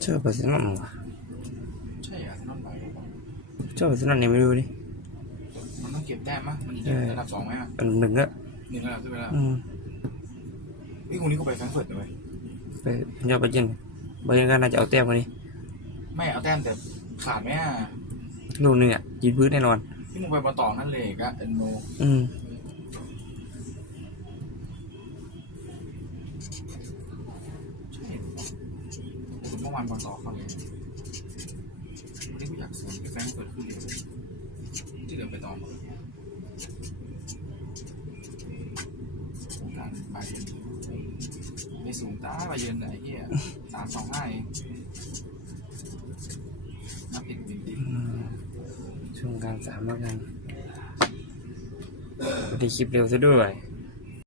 เจ้าปัสนาวะวะใช่อะนั่นไหลเจ้าปัสนาวะเนี่ยไม่รู้ดิ มันต้องเก็บแต้มมั้ยมันอะระดับสองไหมอะอันหนึ่งละหนึ่งระดับใช่ไหมล่ะอืมนี่คนนี้เขาไปแฟรงก์เฟิร์ตไลไปยอดไปเย็น ไปเย็นก็น่าจะเอาแต้มมาดิไม่เอาแต้มแต่ขาดไหมอะลูกหนึงอะยืนพื้นแน่นอน ที่มึงไปบอลต่อนั่นเลยก็เอ็นโนอืมใช่ผมเมื่อวานบอลต่อเข้าเลยวันนี้กูอยากสวนที่แฟรงก์เฟิร์ตคู่เดียวเลยที่เหลือไปต่อหมดโอกาสไปเยือน ไม่สูงตาไปเยือนไหนเฮียสามสองห้าเองนับผิดจริงช่วงกลารสามแล้วกันพอดีคลิปเร็วซะด้วย